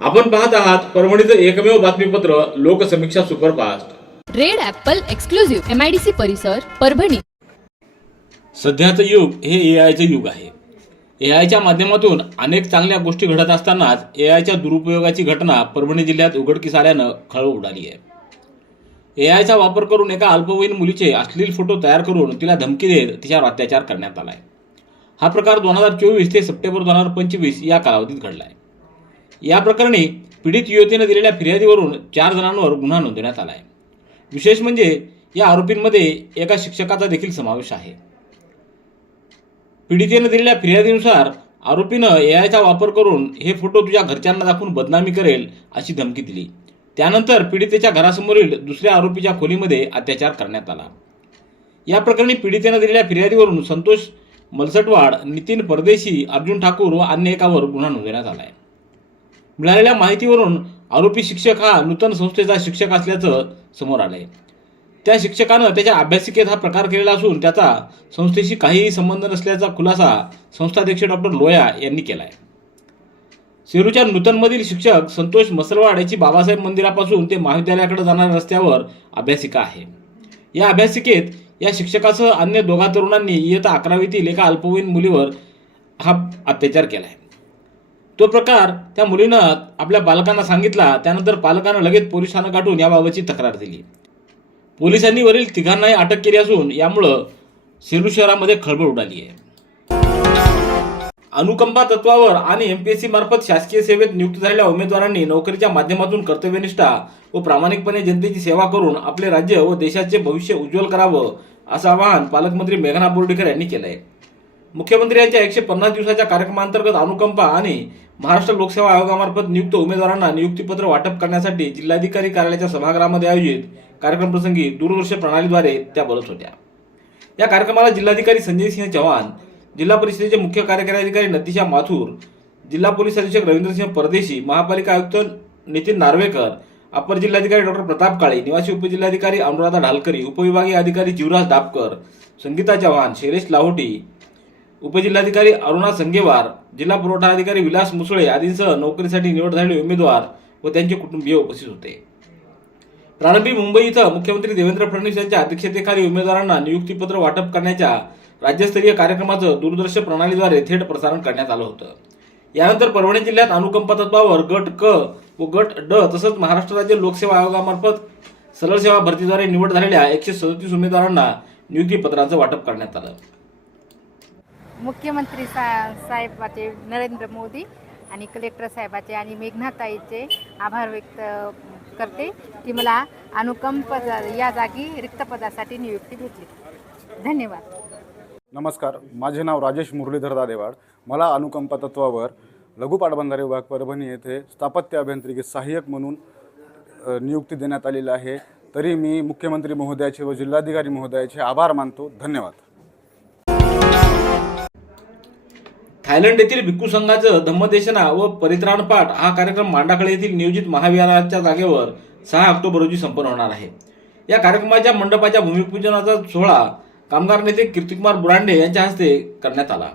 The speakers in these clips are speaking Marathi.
आपण पाहत आहात परभणीचं एकमेव बातमीपत्र Loksamiksha superfast. Red apple exclusive MIDC परिसर परभणी. सध्याचं युग हे ए आयचं युग आहे. ए आयच्या माध्यमातून अनेक चांगल्या गोष्टी घडत असतानाच ए आयच्या दुरुपयोगाची घटना परभणी जिल्ह्यात उघडकीस आल्यानं खळबळ उडाली आहे. ए आयचा वापर करून एका अल्पवयीन मुलीचे अश्लील फोटो तयार करून तिला धमकी देत तिच्यावर अत्याचार करण्यात आलाय. हा प्रकार दोन हजार चोवीस ते सप्टेंबर दोन हजार पंचवीस या कालावधीत घडलाय. या प्रकरणी पीडित युवतीनं दिलेल्या फिर्यादीवरून चार जणांवर गुन्हा नोंदवण्यात आला आहे विशेष म्हणजे या आरोपींमध्ये एका शिक्षकाचा देखील समावेश आहे. पीडितेनं दिलेल्या फिर्यादीनुसार आरोपीनं एआयचा वापर करून हे फोटो तुझ्या घरच्यांना दाखवून बदनामी करेल अशी धमकी दिली. त्यानंतर पीडितेच्या घरासमोरील दुसऱ्या आरोपीच्या खोलीमध्ये अत्याचार करण्यात आला. या प्रकरणी पीडितेनं दिलेल्या फिर्यादीवरून संतोष मलसटवाड नितीन परदेशी अर्जुन ठाकूर व अन्य एकावर गुन्हा नोंदवण्यात आला आहे मिळालेल्या माहितीवरून आरोपी शिक्षक हा नूतन संस्थेचा शिक्षक असल्याचं समोर आलंय. त्या शिक्षकानं त्याच्या अभ्यासिकेत हा प्रकार केलेला असून त्याचा संस्थेशी काहीही संबंध नसल्याचा खुलासा संस्थाध्यक्ष डॉक्टर लोया यांनी केला आहे सेरूच्या नूतनमधील शिक्षक संतोष मसलवाड याची बाबासाहेब मंदिरापासून ते महाविद्यालयाकडे जाणाऱ्या रस्त्यावर अभ्यासिका आहे. या अभ्यासिकेत या शिक्षकासह अन्य दोघा तरुणांनी इयत्ता अकरावीतील एका अल्पवयीन मुलीवर हा अत्याचार केला आहे तो प्रकार त्या मुलीनं आपल्या पालकांना सांगितला त्यानंतर पालकांना लगेच पोलिसांना गाठून याबाबतची तक्रार दिली. पोलिसांनी वरील तिघांनाही अटक केली असून यामुळं सेलू शहरामध्ये खळबळ उडाली आहे. अनुकंपा तत्वावर आणि एमपीएससी मार्फत शासकीय सेवेत नियुक्त झालेल्या उमेदवारांनी नोकरीच्या माध्यमातून कर्तव्यनिष्ठा व प्रामाणिकपणे जनतेची सेवा करून आपले राज्य व देशाचे भविष्य उज्ज्वल करावं असं आवाहन पालकमंत्री मेघना बोर्डीकर यांनी केलं आहे मुख्यमंत्री यांच्या एकशे पन्नास दिवसाच्या कार्यक्रमांतर्गत अनुकंपा आणि महाराष्ट्र लोकसेवा आयोगामार्फत नियुक्त उमेदवारांना नियुक्तीपत्र वाटप करण्यासाठी जिल्हाधिकारी कार्यालयाच्या सभागृहामध्ये आयोजित कार्यक्रमप्रसंगी दूरदृश्य प्रणालीद्वारे त्या बोलत होत्या. या कार्यक्रमाला जिल्हाधिकारी संजय सिंह चव्हाण जिल्हा परिषदेचे मुख्य कार्यकारी अधिकारी नतिशा माथूर जिल्हा पोलीस अधीक्षक रवींद्रसिंह परदेशी महापालिका आयुक्त नितीन नार्वेकर अपर जिल्हाधिकारी डॉक्टर प्रताप काळे निवासी उपजिल्हाधिकारी अनुराधा ढालकरी उपविभागीय अधिकारी जीवराज दापकर संगीता चव्हाण शैलेश लाहोटी उपजिल्हाधिकारी अरुणा संगेवार जिल्हा पुरवठा अधिकारी विलास मुसळे आदींसह नोकरीसाठी निवड झालेले उमेदवार व त्यांचे कुटुंबीय उपस्थित होते. प्रारंभी मुंबई इथं मुख्यमंत्री देवेंद्र फडणवीस यांच्या अध्यक्षतेखाली उमेदवारांना नियुक्तीपत्र वाटप करण्याच्या राज्यस्तरीय कार्यक्रमाचं दूरदृश्य प्रणालीद्वारे थेट प्रसारण करण्यात आलं होतं. यानंतर परभणी जिल्ह्यात अनुकंपा तत्वावर गट क व गट ड तसंच महाराष्ट्र राज्य लोकसेवा आयोगामार्फत सरळ सेवा भरतीद्वारे निवड झालेल्या एकशे सदतीस उमेदवारांना नियुक्तीपत्राचं वाटप करण्यात आलं. मुख्यमंत्री सा साहेबाचे नरेंद्र मोदी आणि कलेक्टर साहेबाचे आणि मेघनाताईचे आभार व्यक्त करते. की मला अनुकंप या जागी रिक्त पदासाठी नियुक्ती भेटली धन्यवाद. नमस्कार. माझे नाव राजेश मुरलीधर दादेवाड. मला अनुकंपा तत्वावर लघु पाटबंधारे विभाग परभणी येथे स्थापत्य अभियांत्रिकी सहाय्यक म्हणून नियुक्ती देण्यात आलेली आहे. तरी मी मुख्यमंत्री महोदयाचे व जिल्हाधिकारी महोदयाचे आभार मानतो. धन्यवाद. थायलंड येथील भिक्खू संघाचं धम्मदेशना व परित्राण पाठ हा कार्यक्रम मांडाकळे येथील नियोजित महाविहाराच्या जागेवर सहा ऑक्टोबर रोजी संपन्न होणार आहे. या कार्यक्रमाच्या मंडपाच्या भूमिपूजनाचा सोहळा कामगार नेते कीर्तिकुमार बुरांडे यांच्या हस्ते करण्यात आला.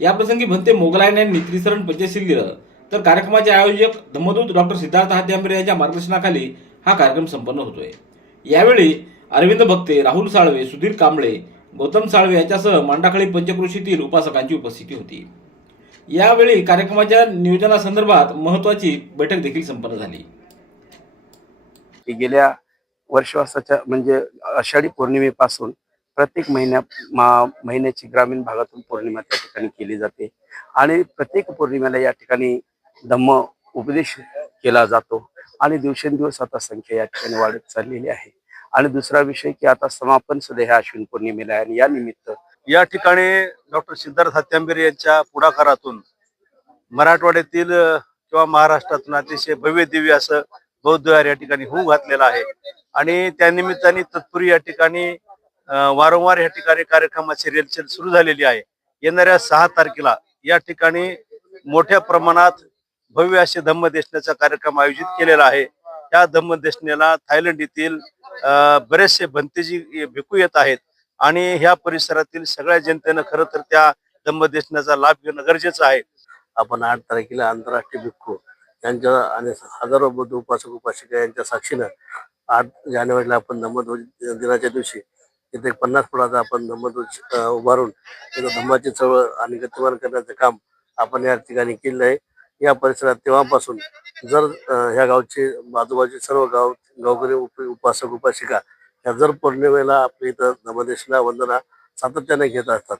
याप्रसंगी भंते मोगलायन यांनी त्रिसरण पंचशील दिलं तर कार्यक्रमाचे आयोजक धम्मदूत डॉक्टर सिद्धार्थ हात्यांबरे यांच्या मार्गदर्शनाखाली हा कार्यक्रम संपन्न होतोय. यावेळी अरविंद भक्ते राहुल साळवे सुधीर कांबळे गौतम साळवे यांच्यासह मांडाखळी पंचक्रोशीतील उपासकांची उपस्थिती होती. यावेळी कार्यक्रमाच्या नियोजनासंदर्भात महत्वाची बैठक देखील संपन्न झाली. गेल्या वर्षवासाच्या म्हणजे आषाढी पौर्णिमेपासून प्रत्येक महिन्या महिन्याची ग्रामीण भागातून पौर्णिमा त्या ठिकाणी केली जाते. आणि प्रत्येक पौर्णिमेला या ठिकाणी धम्म उपदेश केला जातो. आणि दिवसेंदिवस आता संख्या या ठिकाणी वाढत चाललेली आहे. आणि दुसरा विषय की आता समापन सुद्धा ह्या अश्विन पौर्णिमेला आहे आणि या निमित्त या ठिकाणी डॉक्टर सिद्धार्थ हत्यांबीर यांच्या पुढाकारातून मराठवाड्यातील किंवा महाराष्ट्रातून अतिशय भव्य दिव्य असं बौद्धविहार या ठिकाणी होऊ घातलेलं आहे. आणि त्या निमित्ताने तत्पूर्वी या ठिकाणी अ, वारंवार या ठिकाणी कार्यक्रमाची रेलचेल सुरू झालेली आहे. येणाऱ्या सहा तारखेला या ठिकाणी मोठ्या प्रमाणात भव्य असे धम्मदेशनाचा कार्यक्रम आयोजित केलेला आहे. त्या धम्मदेशनेला थायलंड येथील अ, बरेचसे भंतेजी भिकू येत आहेत. आणि ह्या परिसरातील सगळ्या जनतेनं खरं तर त्या धम्मदेशनाचा लाभ घेणं गरजेचं आहे. आपण आठ तारखेला आंतरराष्ट्रीय भिक्खू यांच्या आणि हजारो बौद्ध उपासक उपासिका यांच्या साक्षीनं आठ जानेवारीला आपण धम्मध्वज दिनाच्या दिवशी तिथे पन्नास फुटाचा आपण धम्मध्वज उभारून तिथं धम्माची चळवळ आणि गतिमान करण्याचं काम आपण या ठिकाणी केलेलं आहे. या परिसरात तेव्हापासून जर ह्या गावचे आजूबाजूचे सर्व गाव गावकरी उप उपासक उपासिका ह्या जर पौर्णिमेला आपल्या इथं नवदेशला वंदना सातत्याने घेत असतात.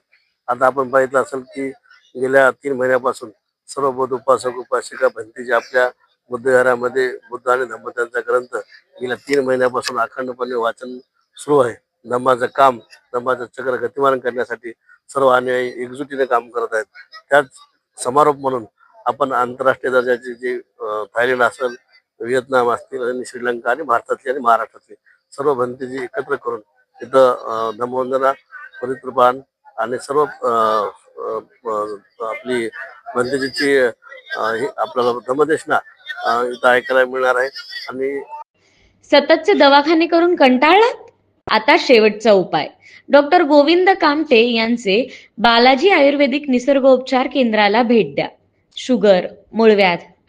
आता आपण पाहिलं असेल की गेल्या तीन महिन्यापासून सर्व बौद्ध उपासक उपासिका भंतीजी आपल्या बुद्धविहारामध्ये बुद्ध आणि धम्मतांचा ग्रंथ गेल्या तीन महिन्यापासून अखंडपणे वाचन सुरू आहे. धम्माचं काम धम्माचं चक्र गतिमान करण्यासाठी सर्व अनुयायी एकजुटीने काम करत आहेत. त्याच समारोप म्हणून आपण आंतरराष्ट्रीय दर्जाचे जे थायलंड असेल व्हिएतनाम असतील आणि श्रीलंका आणि भारतातले आणि महाराष्ट्रातली सर्व भंतीजी एकत्र करून तिथं धमवंदना धम्मवंदना आणि सर्व आपली भंतीजीची आपल्याला धमदेशना इथं ऐकायला मिळणार आहे. आणि सततचे दवाखाने करून कंटाळलात? आता शेवटचा उपाय. डॉक्टर गोविंद कामटे यांचे बालाजी आयुर्वेदिक निसर्गोपचार केंद्राला भेट द्या. शुगर मूळव्याध.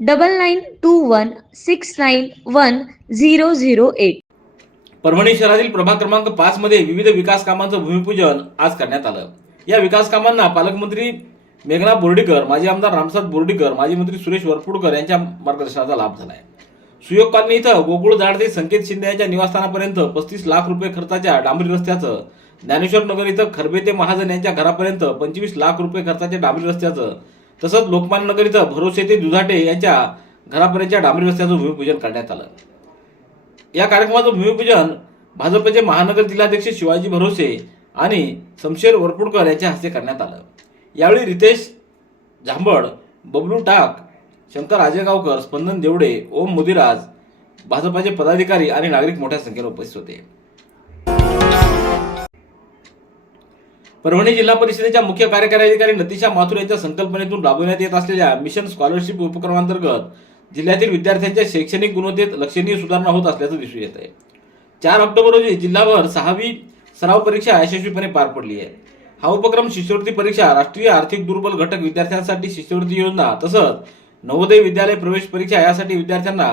double nine two one six nine one zero zero eight Parbhani शहरातील प्रभाग क्रमांक पाच मध्ये विविध विकास कामांचं भूमिपूजन आज करण्यात आलं. या विकास कामांना पालकमंत्री मेघना बोर्डीकर माजी आमदार रामसाद बोर्डीकर माजी मंत्री सुरेश वरपुडकर यांच्या मार्गदर्शनाचा लाभ झालाय सुयोग कॉलनी इथं गोकुळ झाड ते संकेत शिंदे यांच्या निवासस्थानापर्यंत पस्तीस लाख रुपये खर्चाच्या डांबरी रस्त्याचं ज्ञानेश्वर नगर इथं खरबे ते महाजन यांच्या घरापर्यंत पंचवीस लाख रुपये खर्चाच्या डांबरी रस्त्याचं तसंच लोकमान्य नगर इथं भरोसे ते दुधाटे यांच्या घरापर्यंतच्या डांबरी रस्त्याचं भूमिपूजन करण्यात आलं. या कार्यक्रमाचं भूमिपूजन भाजपचे महानगर जिल्हाध्यक्ष शिवाजी भरोसे आणि शमशेर वरपुडकर यांच्या हस्ते करण्यात आलं. यावेळी रितेश झांबड बबलू टाक शंकर आजेगावकर स्पंदन देवडे ओम मुदिराज भाजपाचे पदाधिकारी आणि नागरिक मोठ्या संख्येने उपस्थित होते. परभणी जिल्हा परिषदेच्या मुख्य कार्यकारी अधिकारी नतीशा माथुर यांच्या संकल्पनेतून राबविण्यात येत असलेल्या मिशन स्कॉलरशिप उपक्रमांतर्गत जिल्ह्यातील विद्यार्थ्यांच्या शैक्षणिक गुणवत्तेत लक्षणीय सुधारणा होत असल्याचं दिसून येत आहे. चार ऑक्टोबर रोजी जिल्हाभर सहावी सराव परीक्षा यशस्वीपणे पार पडली आहे. हा उपक्रम शिष्यवृत्ती परीक्षा राष्ट्रीय आर्थिक दुर्बल घटक विद्यार्थ्यांसाठी शिष्यवृत्ती योजना तसंच नवोदय विद्यालय प्रवेश परीक्षा यासाठी विद्यार्थ्यांना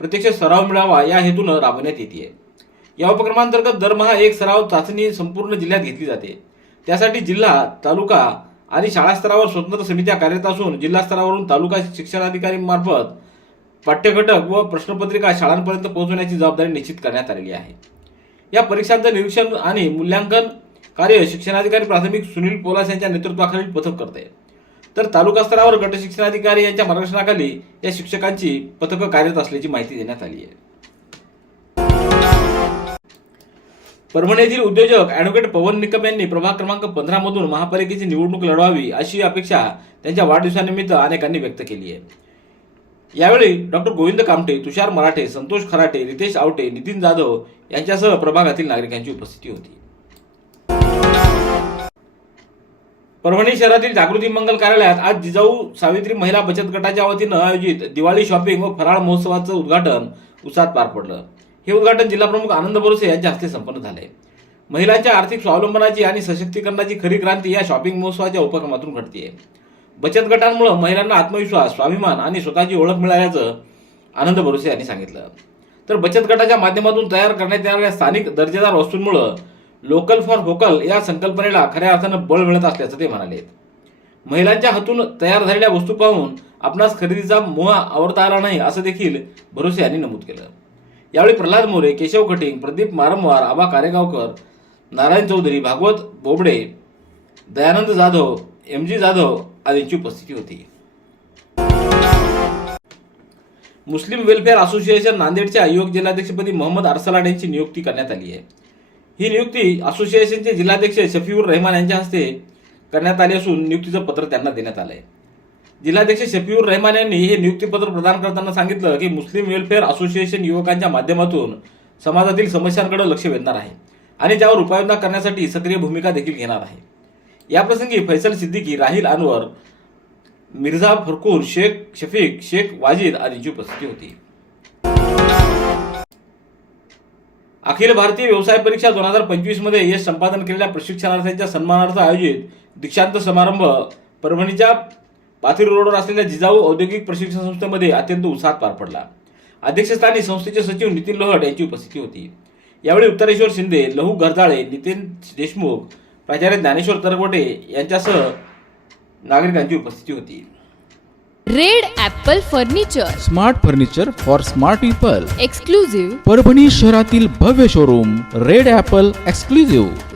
प्रत्यक्ष सराव मिळावा या हेतूनं राबवण्यात येते या उपक्रमांतर्गत दरमहा एक सराव चाचणी संपूर्ण जिल्ह्यात घेतली जाते. त्यासाठी जिल्हा तालुका आणि शाळा स्तरावर स्वतंत्र समित्या कार्यरत असून जिल्हा स्तरावरून तालुका शिक्षणाधिकारी मार्फत पाठ्यघटक व प्रश्नपत्रिका शाळांपर्यंत पोहोचवण्याची जबाबदारी निश्चित करण्यात आलेली आहे. या परीक्षांचं निरीक्षण आणि मूल्यांकन कार्य शिक्षणाधिकारी प्राथमिक सुनील पोलास यांच्या नेतृत्वाखालील पथक करते. तर तालुका स्तरावर गट शिक्षणाधिकारी यांच्या मार्गदर्शनाखाली या शिक्षकांची पथकं कार्यरत असल्याची माहिती देण्यात आली आहे. परभणी येथील उद्योजक अॅडव्होकेट पवन निकम यांनी प्रभाग क्रमांक पंधरा मधून महापालिकेची निवडणूक लढवावी अशी अपेक्षा त्यांच्या वाढदिवसानिमित्त अनेकांनी व्यक्त केली आहे. यावेळी डॉक्टर गोविंद कामटे तुषार मराठे संतोष खराटे रितेश आवटे नितीन जाधव यांच्यासह प्रभागातील नागरिकांची उपस्थिती होती. परभणी शहरातील जागृती मंगल कार्यालयात आज जिजाऊ सावित्री महिला बचत गटाच्या वतीनं आयोजित दिवाळी शॉपिंग व फराळ महोत्सवाचं उद्घाटन उत्साहात पार पडलं. हे उद्घाटन जिल्हाप्रमुख आनंद बरोसे यांच्या हस्ते संपन्न झाले महिलांच्या आर्थिक स्वावलंबनाची आणि सशक्तीकरणाची खरी क्रांती या शॉपिंग महोत्सवाच्या उपक्रमातून घडतीये. बचत गटांमुळे महिलांना आत्मविश्वास स्वाभिमान आणि स्वतःची ओळख मिळाल्याचं आनंद भरोसे यांनी सांगितलं. तर बचत गटाच्या माध्यमातून तयार करण्यात येणाऱ्या स्थानिक दर्जेदार वस्तूंमुळे लोकल फॉर व्होकल या संकल्पनेला खऱ्या अर्थानं बळ मिळत असल्याचं ते म्हणाले. महिलांच्या हातून तयार झालेल्या वस्तू पाहून आपणास खरेदीचा मोह आवडता आला नाही असं देखील भरोसे यांनी नमूद केलं. यावेळी प्रल्हाद मोरे केशव कटिंग प्रदीप मारमवार आबा कारेगावकर नारायण चौधरी भागवत बोबडे दयानंद जाधव एम जी जाधव आदींची उपस्थिती होती. मुस्लिम वेलफेअर असोसिएशन नांदेडच्या आयोग जिल्हाध्यक्षपदी मोहम्मद अरसलाड यांची नियुक्ती करण्यात आली आहे. ही नियुक्ती असोसिएशनचे जिल्हाध्यक्ष शफीऊर रहमान यांच्या हस्ते करण्यात आली असून नियुक्तीचं पत्र त्यांना देण्यात आलं आहे जिल्हाध्यक्ष शफीऊर रहमान यांनी हे नियुक्तीपत्र प्रदान करताना सांगितलं की मुस्लिम वेलफेअर असोसिएशन युवकांच्या माध्यमातून समाजातील समस्यांकडे लक्ष वेधणार आहे आणि त्यावर उपाययोजना करण्यासाठी सक्रिय भूमिका देखील घेणार आहे. याप्रसंगी फैसल सिद्दीकी राहिल अनवर मिर्झा फरकूर शेख शफीक शेख वाजिद आदींची उपस्थिती होती. अखिल भारतीय व्यवसाय परीक्षा दोन हजार पंचवीसमध्ये यश संपादन केलेल्या प्रशिक्षणार्थ्यांच्या सन्मानार्थ आयोजित दीक्षांत समारंभ परभणीच्या पाथरी रोडवर असलेल्या जिजाऊ औद्योगिक प्रशिक्षण संस्थेमध्ये अत्यंत उत्साहात पार पडला. अध्यक्षस्थानी संस्थेचे सचिव नितीन लोहट यांची उपस्थिती होती. यावेळी उत्तरेश्वर शिंदे लहू गरजाळे नितीन देशमुख प्राचार्य ज्ञानेश्वर तरगोटे यांच्यासह नागरिकांची उपस्थिती होती. Red apple furniture. Smart furniture for smart people. Exclusive Parbhani शहरातील भव्य शोरूम रेड ॲपल एक्सक्लुझिव्ह.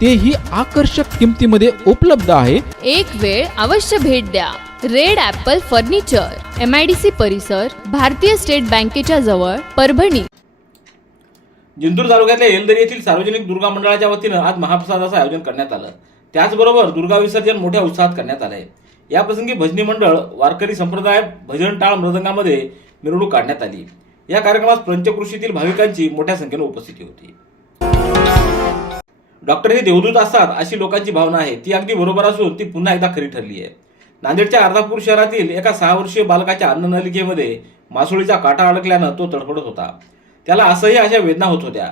तेही आकर्षक किमतीमध्ये उपलब्ध आहे. एक वेळ अवश्य भेट द्या. Red apple furniture M I D C परिसर भारतीय स्टेट बँकेच्या जवळ परभणी. जिंतूर तालुक्यातल्या येलदरी येथील सार्वजनिक दुर्गा मंडळाच्या वतीनं आज महाप्रसादाचं आयोजन करण्यात आलं. त्याचबरोबर दुर्गा विसर्जन मोठ्या उत्साहात करण्यात आलंय. याप्रसंगी भजनी मंडळ वारकरी संप्रदाय भजन टाळ मृदंगामध्ये मिरवणूक काढण्यात आली. या कार्यक्रमात पंचकृषीतील भाविकांची मोठ्या संख्येनं उपस्थिती होती. डॉक्टर हे देवदूत असतात अशी लोकांची भावना आहे. ती अगदी बरोबर असून ती पुन्हा एकदा खरी ठरली आहे. नांदेडच्या अर्धापूर शहरातील एका सहा वर्षीय बालकाच्या अन्ननलिकेमध्ये मासोळीचा काटा अडकल्यानं तो तडफडत होता. त्याला असंही अशा वेदना होत होत्या.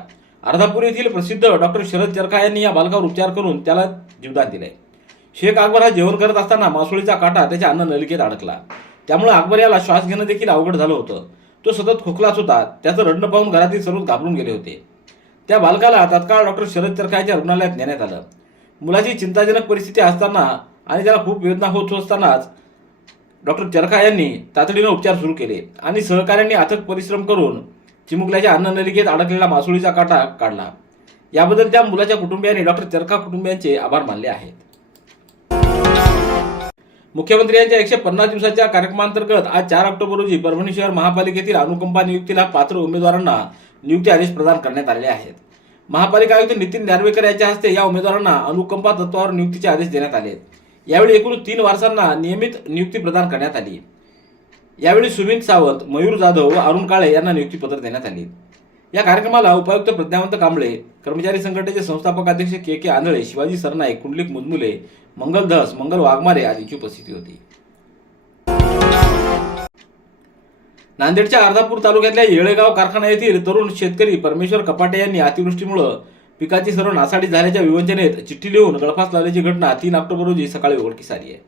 अर्धापूर येथील प्रसिद्ध डॉक्टर शरद चरखा यांनी या बालकावर उपचार करून त्याला जीवदान दिले शेख अकबर हा जेवण करत असताना मासोळीचा काटा त्याच्या अन्ननलिकेत अडकला. त्यामुळे अकबर याला श्वास घेणं देखील अवघड झालं होतं. तो सतत खोकलाच होता त्याचं रडणं पाहून घरातील सर्व घाबरून गेले होते. त्या बालकाला तत्काळ डॉक्टर शरद चरखा रुग्णालयात नेण्यात आलं. मुलाची चिंताजनक परिस्थिती असताना आणि त्याला खूप वेदना होत असतानाच डॉक्टर चरखा यांनी तातडीनं उपचार सुरू केले आणि सहकाऱ्यांनी अथक परिश्रम करून चिमुकल्याच्या अन्न नलिकेत अडकलेला मासुळीचा काटा काढला. याबद्दल त्या मुलाच्या कुटुंबियांनी डॉक्टर चरखा कुटुंबियांचे आभार मानले आहेत. मुख्यमंत्री यांच्या एकशे पन्नास दिवसाच्या कार्यक्रमांतर्गत आज चार ऑक्टोबर रोजी परभणी शहर महापालिकेतील अनुकंपा नियुक्तीला पात्र उमेदवारांना नियुक्ती आदेश प्रदान करण्यात आलेले आहेत. महापालिका आयुक्त नितीन नार्वेकर यांच्या हस्ते या उमेदवारांना अनुकंपा तत्वावर नियुक्तीचे आदेश देण्यात आले यावेळी एकूण तीन वारसांना नियमित नियुक्ती प्रदान करण्यात आली. यावेळी सुमित सावंत मयूर जाधव व अरुण काळे यांना नियुक्तीपत्र देण्यात आली. या कार्यक्रमाला उपायुक्त प्रज्ञावंत कांबळे कर्मचारी संघटनेचे संस्थापक अध्यक्ष के के आंधळे शिवाजी सरनाईक कुंडलिक मुदमुले मंगल धस मंगल वाघमारे आदींची उपस्थिती होती. नांदेडच्या अर्धापूर तालुक्यातल्या येळेगाव कारखाना येथील तरुण शेतकरी परमेश्वर कपाटे यांनी अतिवृष्टीमुळे पिकाची सर्व नासाडी झाल्याच्या विवंचनेत चिठ्ठी लिहून गळफास लावल्याची घटना तीन ऑक्टोबर रोजी सकाळी उघडकीस आली आहे.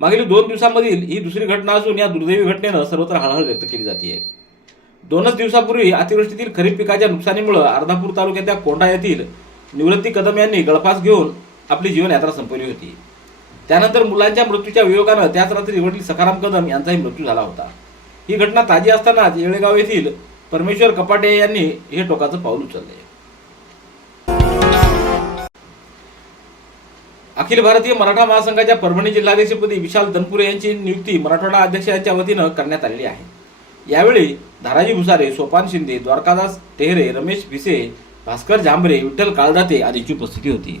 मागील दोन दिवसांमधील ही दुसरी घटना असून या दुर्दैवी घटनेनं सर्वत्र हळहळ व्यक्त केली जाते दोनच दिवसापूर्वी अतिवृष्टीतील खरीप पिकाच्या नुकसानीमुळे अर्धापूर तालुक्यातल्या कोंढा येथील निवृत्ती कदम यांनी गळफास घेऊन आपली जीवनयात्रा संपवली होती. त्यानंतर मुलांच्या मृत्यूच्या वियोगानं त्याच रात्री वडील सखाराम कदम यांचाही मृत्यू झाला होता. ही घटना ताजी असतानाच येळेगाव येथील परमेश्वर कपाटे यांनी हे टोकाचं पाऊल उचलले अखिल भारतीय मराठा महासंघाच्या परभणी जिल्हाध्यक्षपदी विशाल दनपुरे यांची नियुक्ती मराठवाडा अध्यक्षांच्या वतीनं करण्यात आलेली आहे. यावेळी धाराजी भुसारे सोपान शिंदे द्वारकादास टेहरे रमेश भिसे भास्कर झांबरे विठ्ठल काळदाते आदींची उपस्थिती होती.